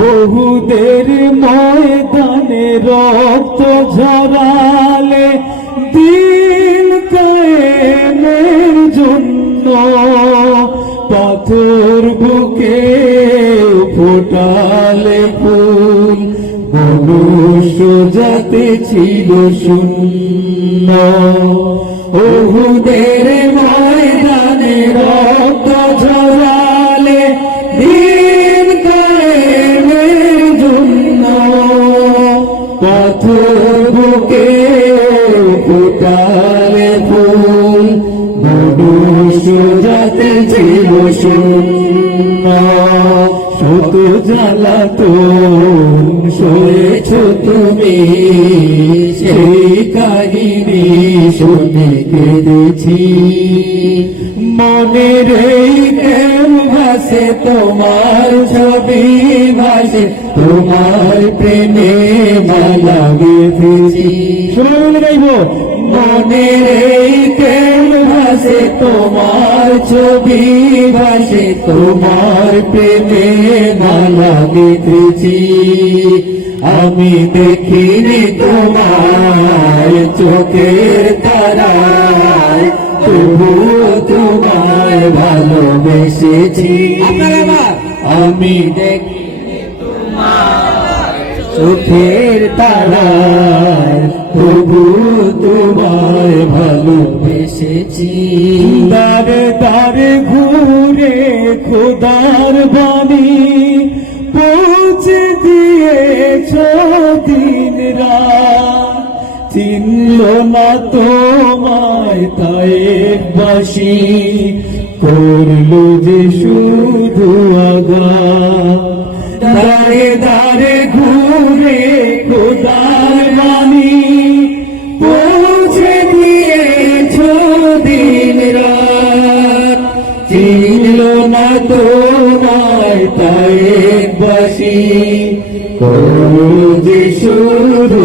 বহুদের ময়দানে রক্ত ঝরালে দিন কায়েমের জন্য পাথর বুকে ফোটালে ফুল, মনুষ্য যাতে ছিল শূন্য। ওহুদের ময়দানে পাথর বুকে ফুটালে ফুল সুজাতে শূন্য শত জ্বালাতন সয়েছ তুমি। সেই কাহিনী শুনে কেঁদেছি। ভাসে তোমার ছবি ভাসে তোমার প্রেমে মালা গেঁথেছি। শুনুন গাইব। এই কেম ভাসে তোমার ছবি ভাসে তোমার প্রেমে মালা গেঁথেছি। আমি দেখিনি তোমার চোখের তারায়। তবুও তোমায় ভালোবেসেছি। আমি দেখি চোখের তারায়। তবু তোমায় ভালোবেসেছি। দারে দারে ঘুরে খোদার বাণী পৌঁছে চিনল না তোমায়, তাই বাসি করল যে শুধু আগা। দারে দারে ঘুরে খোদার বাণী পৌঁছে দিয়েছ দিন রাত। চিনল না তোমায়, তাই বাসি করল যে শুধু